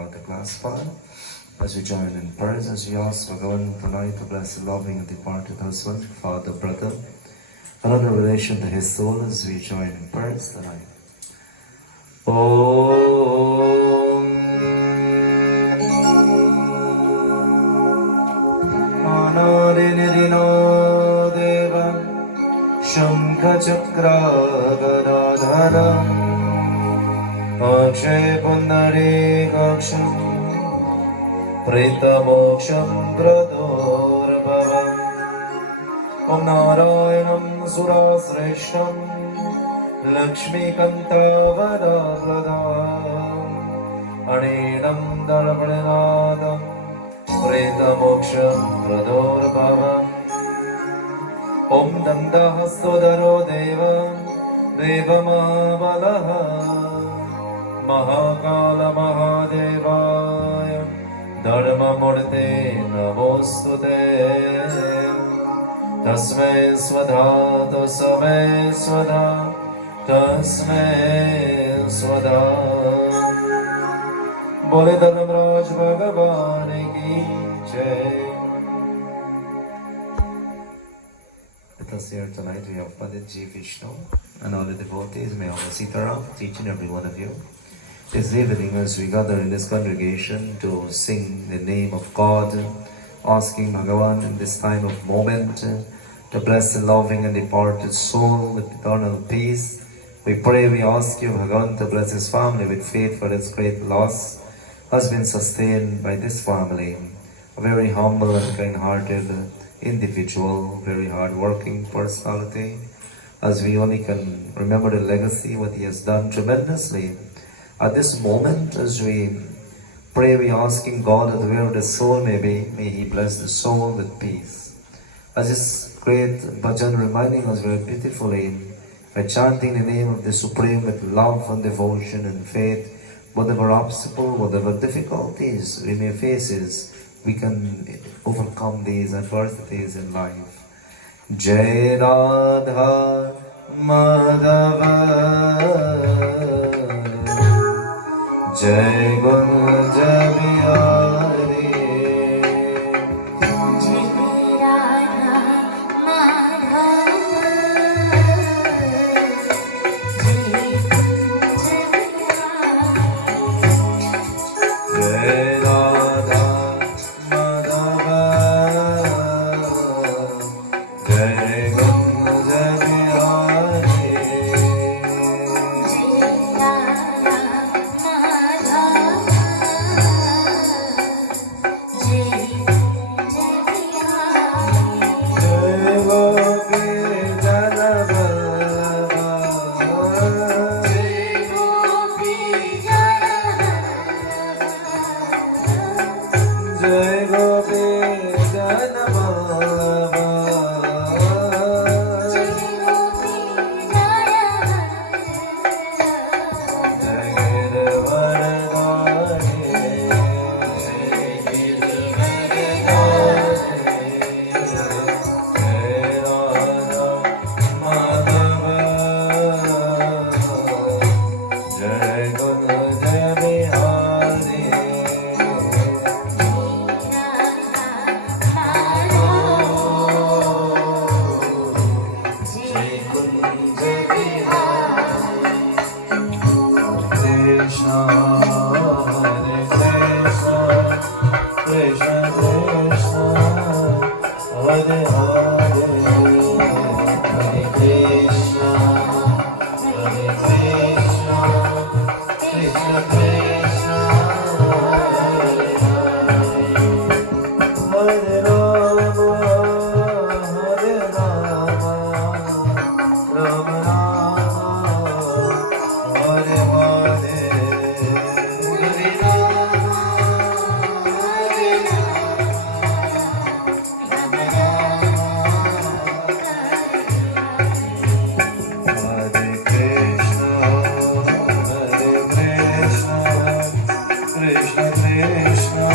out the glass fire. As we join in prayers, as we ask Bhagavan tonight to bless the loving and departed husband, father, brother, another relation to his soul, as we join in prayers tonight. Om Anadinidino Deva Shankha Chakra Gadadharam Akshay Pundari Kaksham Prita Moksham Pradorabhavam Om Narayanam Surasresham Lakshmi Kantavadagladam Anidam Dalapadanadam Prita Moksham Pradorabhavam Om Dandahastodaro Deva Devamavalaha Mahakala Mahadevaya Dharma Murte Namostute Tasme Svadha Tasme Svadha Tasme Svadha Bole Dharmraj Bhagavan Ki Jai. With us here tonight we have Pandit G. Vishnu and all the devotees. May Allah Sitaram teach in every one of you. This evening, as we gather in this congregation to sing the name of God, asking Bhagavan in this time of moment to bless the loving and departed soul with eternal peace, we pray, we ask you, Bhagavan, to bless his family with faith for its great loss has been sustained by this family, a very humble and kind-hearted individual, very hard-working personality, as we only can remember the legacy, what he has done tremendously. At this moment, as we pray, we asking God that wherever the soul may be, may He bless the soul with peace. As this great bhajan reminding us very beautifully, by chanting the name of the Supreme with love and devotion and faith, whatever obstacle, whatever difficulties we may face, we can overcome these adversities in life. Jai Radha Madhava Jai Gunja Bihari Jai Radha Madhava Jai Gunja Bihari Jai Radha Madhava Jai Gunja Bihari Jai Gopi Janavallabha Jai Girivardhari Jai Radha Madhava Jai Gunja Bihari Krishna Hare Krishna Krishna Krishna Hare Hare Hare Krishna Hare Krishna Krishna Krishna Hare Hare Hare Rama Rama Rama Hare Hare Hare Rama Hare Hare Krishna Hare Krishna Krishna Krishna